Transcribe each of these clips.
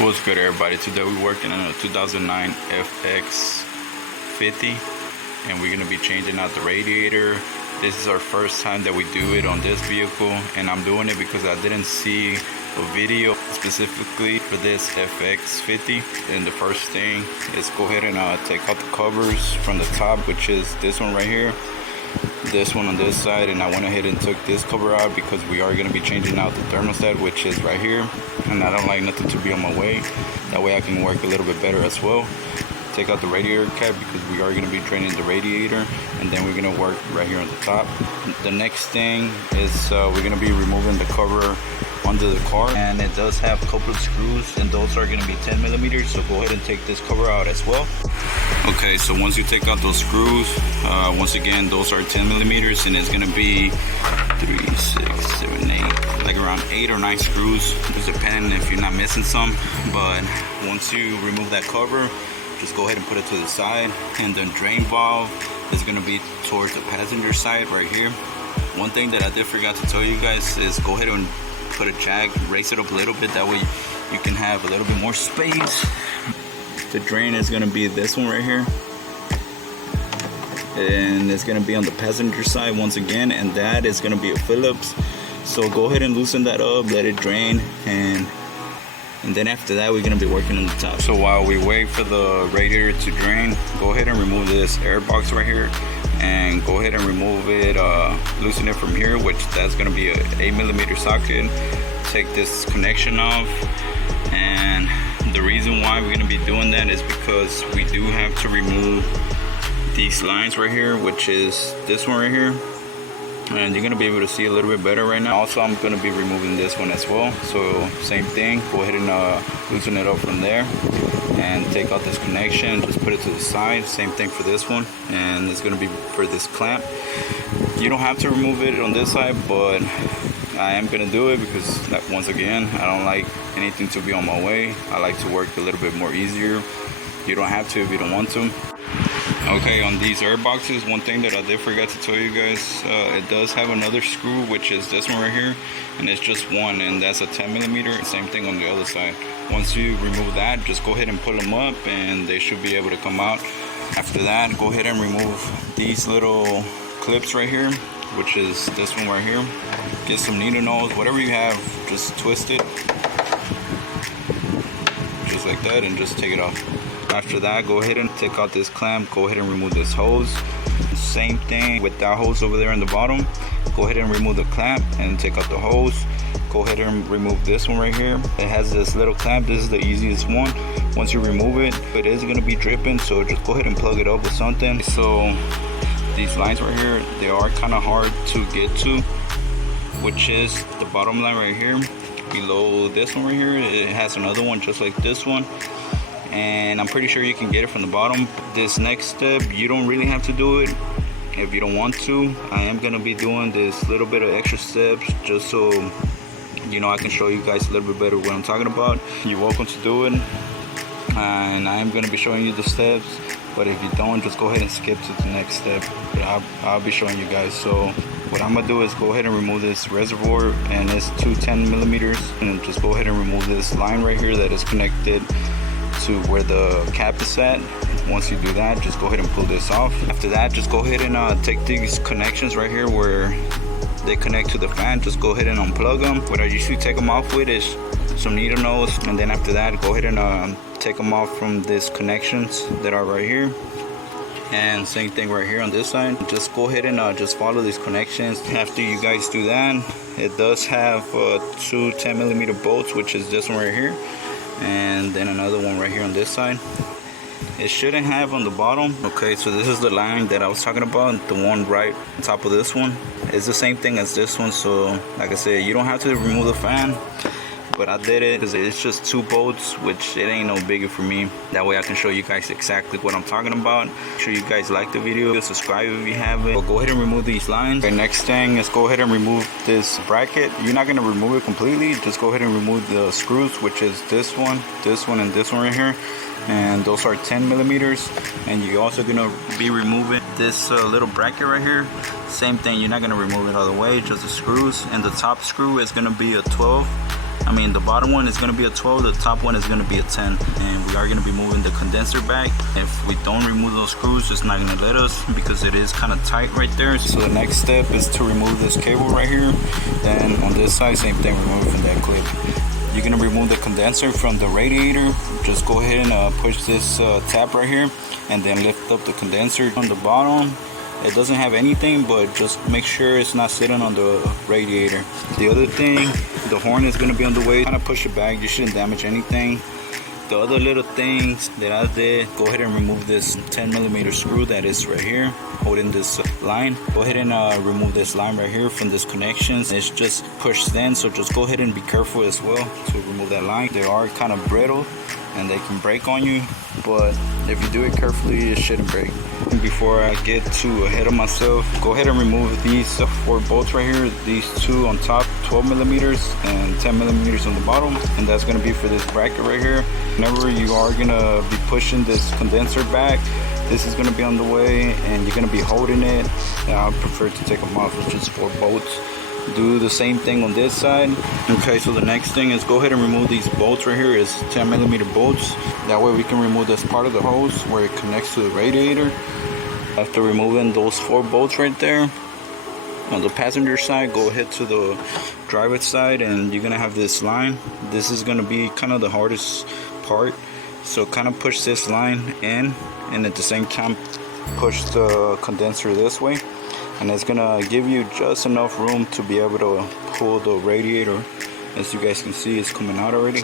What's good, everybody? Today we're working on a 2009 FX50 and we're going to be changing out the radiator. This is our first time that we do it on this vehicle, and I'm doing it because I didn't see a video specifically for this FX50. And the first thing is go ahead and take out the covers from the top, which is this one right here, this one on this side, and I went ahead and took this cover out because we are going to be changing out the thermostat, which is right here, and I don't like nothing to be on my way. That way I can work a little bit better as well. Take out the radiator cap because we are going to be draining the radiator, and then we're going to work right here on the top. The next thing is we're going to be removing the cover under the car, and it does have a couple of screws, and those are going to be 10 millimeters, so go ahead and take this cover out as well. Okay, so once you take out those screws, once again, those are 10 millimeters, and it's going to be 3, 6, 7, 8, like around 8 or 9 screws, just depending if you're not missing some. But once you remove that cover, just go ahead and put it to the side, and the drain valve is going to be towards the passenger side right here. One thing that I did forget to tell you guys is go ahead and put a jack, raise it up a little bit, that way you can have a little bit more space. The drain is going to be this one right here, and it's going to be on the passenger side once again, and that is going to be a Phillips. So go ahead and loosen that up, let it drain, and then after that we're going to be working on the top. So while we wait for the radiator to drain, go ahead and remove this air box right here, and go ahead and remove it, loosen it from here, which that's going to be a 8 millimeter socket. Take this connection off, and the reason why we're going to be doing that is because we do have to remove these lines right here, which is this one right here, and you're going to be able to see a little bit better right now. Also, I'm going to be removing this one as well, so same thing, go ahead and loosen it up from there and take out this connection, just put it to the side. Same thing for this one, and it's going to be for this clamp. You don't have to remove it on this side, but I am going to do it because, once again, I don't like anything to be on my way. I like to work a little bit more easier. You don't have to if you don't want to. Okay, on these air boxes, one thing that I did forget to tell you guys, it does have another screw, which is this one right here, and it's just one, and that's a 10 millimeter. Same thing on the other side. Once you remove that, just go ahead and pull them up, and they should be able to come out. After that, go ahead and remove these little clips right here, which is this one right here. Get some needle nose, whatever you have, just twist it just like that, and just take it off. After that, go ahead and take out this clamp, go ahead and remove this hose. Same thing with that hose over there in the bottom. Go ahead and remove the clamp and take out the hose. Go ahead and remove this one right here. It has this little clamp. This is the easiest one. Once you remove it, it is going to be dripping, so just go ahead and plug it up with something. So these lines right here, they are kind of hard to get to, which is the bottom line right here. Below this one right here, it has another one just like this one, and I'm pretty sure you can get it from the bottom. This next step, you don't really have to do it if you don't want to. I am going to be doing this little bit of extra steps just so you know I can show you guys a little bit better what I'm talking about. You're welcome to do it, and I am going to be showing you the steps, but if you don't, just go ahead and skip to the next step. But I'll be showing you guys. So what I'm going to do is go ahead and remove this reservoir, and it's 10 millimeters, and just go ahead and remove this line right here that is connected to where the cap is at. Once you do that, just go ahead and pull this off. After that, just go ahead and take these connections right here where they connect to the fan. Just go ahead and unplug them. What I usually take them off with is some needle nose, and then after that, go ahead and take them off from these connections that are right here. And same thing right here on this side. Just go ahead and just follow these connections. After you guys do that, it does have 2 10 millimeter bolts, which is this one right here, and then another one right here on this side. It shouldn't have on the bottom. Okay, so this is the line that I was talking about, the one right on top of this one. It's the same thing as this one, so like I said, you don't have to remove the fan, but I did it because it's just 2 bolts, which it ain't no biggie for me. That way I can show you guys exactly what I'm talking about. Make sure you guys like the video, subscribe if you haven't. But go ahead and remove these lines. The next thing is go ahead and remove this bracket. You're not going to remove it completely, just go ahead and remove the screws, which is this one, and this one right here, and those are 10 millimeters. And you're also going to be removing this little bracket right here. Same thing, you're not going to remove it all the way, just the screws, and the top screw is going to be a 12 I mean, the bottom one is going to be a 12, the top one is going to be a 10, and we are going to be moving the condenser back. If we don't remove those screws, it's not going to let us because it is kind of tight right there. So the next step is to remove this cable right here. Then on this side, same thing, remove it from that clip. You're going to remove the condenser from the radiator. Just go ahead and push this tab right here, and then lift up the condenser on the bottom. It doesn't have anything, but just make sure it's not sitting on the radiator. The other thing, the horn is going to be on the way. Kind of push it back, you shouldn't damage anything. The other little things that I did, go ahead and remove this 10mm screw that is right here holding this line. Go ahead and remove this line right here from this connection. It's just pushed in, so just go ahead and be careful as well to remove that line. They are kind of brittle and they can break on you, but if you do it carefully, it shouldn't break. Before I get too ahead of myself, go ahead and remove these 4 bolts right here. These 2 on top, 12mm, and 10mm on the bottom, and that's going to be for this bracket right here. Whenever you are going to be pushing this condenser back, this is going to be on the way and you're going to be holding it. I prefer to take them off. It's just 4 bolts. Do the same thing on this side. Okay, so the next thing is go ahead and remove these bolts right here. It's 10mm bolts. That way we can remove this part of the hose where it connects to the radiator. After removing those 4 bolts right there, on the passenger side, go ahead to the driver's side and you're gonna have this line. This is gonna be kind of the hardest part, so kind of push this line in and at the same time push the condenser this way, and it's gonna give you just enough room to be able to pull the radiator. As you guys can see, it's coming out already.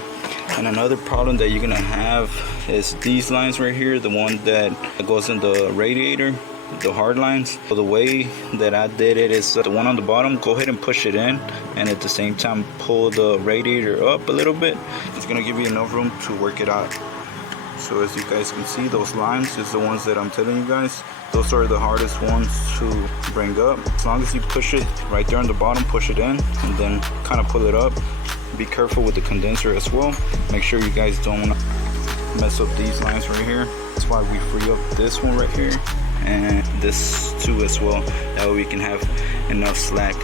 And another problem that you're gonna have is these lines right here, the one that goes in the radiator, the hard lines. So the way that I did it is the one on the bottom, go ahead and push it in and at the same time pull the radiator up a little bit. It's gonna give you enough room to work it out. So as you guys can see, those lines is the ones that I'm telling you guys. Those are the hardest ones to bring up. As long as you push it right there on the bottom, push it in and then kind of pull it up. Be careful with the condenser as well. Make sure you guys don't mess up these lines right here. That's why we free up this one right here and this too as well. That way we can have enough slack.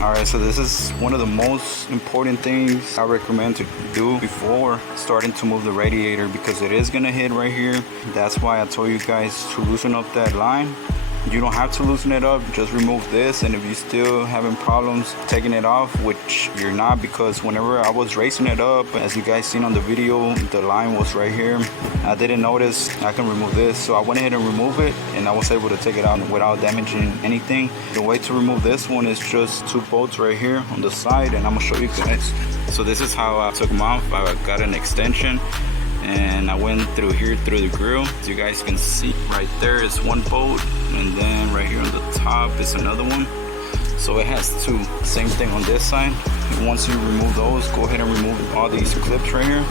Alright, so this is one of the most important things I recommend to do before starting to move the radiator, because it is gonna hit right here. That's why I told you guys to loosen up that line. You don't have to loosen it up, just remove this, and if you're still having problems taking it off, which you're not, because whenever I was raising it up, as you guys seen on the video, the line was right here. I didn't notice I can remove this, so I went ahead and removed it, and I was able to take it out without damaging anything. The way to remove this one is just 2 bolts right here on the side, and I'm gonna show you guys. So this is how I took them off. I got an extension and I went through here through the grill. As you guys can see, right there is 1 bolt, and then right here on the top is another one. So it has 2. Same thing on this side. And once you remove those, go ahead and remove all these clips right here.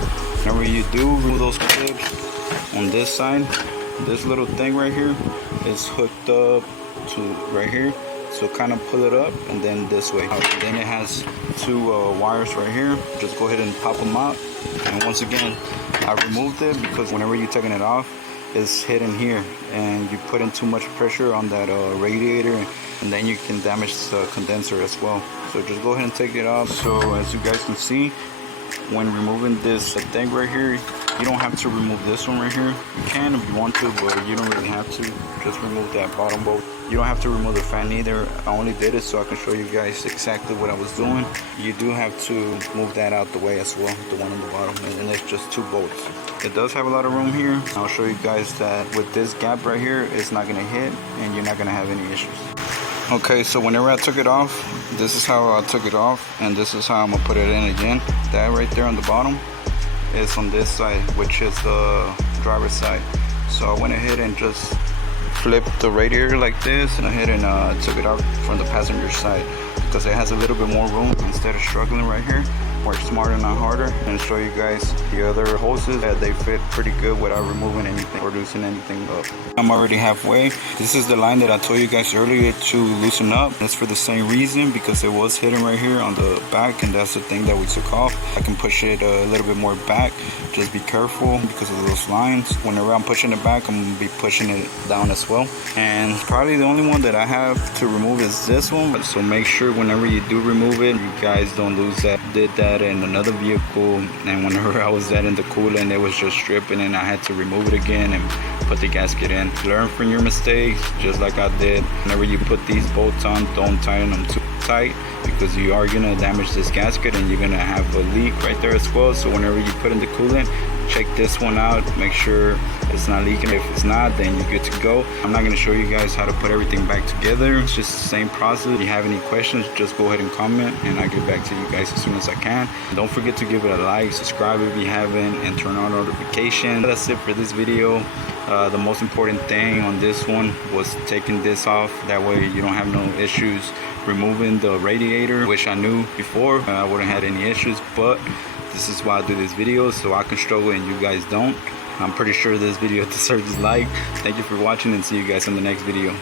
Whenever you do remove those clips on this side, this little thing right here is hooked up to right here. So kind of pull it up and then this way. Then it has 2 wires right here. Just go ahead and pop them out. And once again, I removed it because whenever you're taking it off, it's hidden here and you put in too much pressure on that radiator, and then you can damage the condenser as well. So just go ahead and take it off. So as you guys can see, when removing this thing right here, you don't have to remove this one right here. You can if you want to, but you don't really have to. Just remove that bottom bolt. You don't have to remove the fan either. I only did it so I can show you guys exactly what I was doing. You do have to move that out the way as well, the one on the bottom, and then it's just 2 bolts. It does have a lot of room here. I'll show you guys that with this gap right here, it's not gonna hit and you're not gonna have any issues. Okay, so whenever I took it off, this is how I took it off, and this is how I'm gonna put it in again. That right there on the bottom is on this side, which is the driver's side. So I went ahead and just flipped the radiator like this, and I went ahead and took it out from the passenger side because it has a little bit more room instead of struggling right here. Work smarter, not harder. And show you guys the other hoses that they fit pretty good without removing anything or loosening anything up. I'm already halfway. This is the line that I told you guys earlier to loosen up. That's for the same reason, because it was hidden right here on the back, and that's the thing that we took off. I can push it a little bit more back. Just be careful because of those lines. Whenever I'm pushing it back, I'm gonna be pushing it down as well. And probably the only one that I have to remove is this one. So make sure whenever you do remove it, you guys don't lose that. Did that in another vehicle, and whenever I was in the coolant, it was just stripping, and I had to remove it again and put the gasket in. Learn from your mistakes, just like I did. Whenever you put these bolts on, don't tighten them too tight, because you are gonna damage this gasket and you're gonna have a leak right there as well. So whenever you put in the coolant, check this one out, make sure it's not leaking. If it's not, then you're good to go. I'm not gonna show you guys how to put everything back together. It's just the same process. If you have any questions, just go ahead and comment and I'll get back to you guys as soon as I can. Don't forget to give it a like, subscribe if you haven't, and turn on notifications. That's it for this video. The most important thing on this one was taking this off. That way you don't have no issues removing the radiator, which I knew before I wouldn't have any issues, but this is why I do this video, so I can struggle and you guys don't. I'm pretty sure this video deserves a like. Thank you for watching, and see you guys in the next video.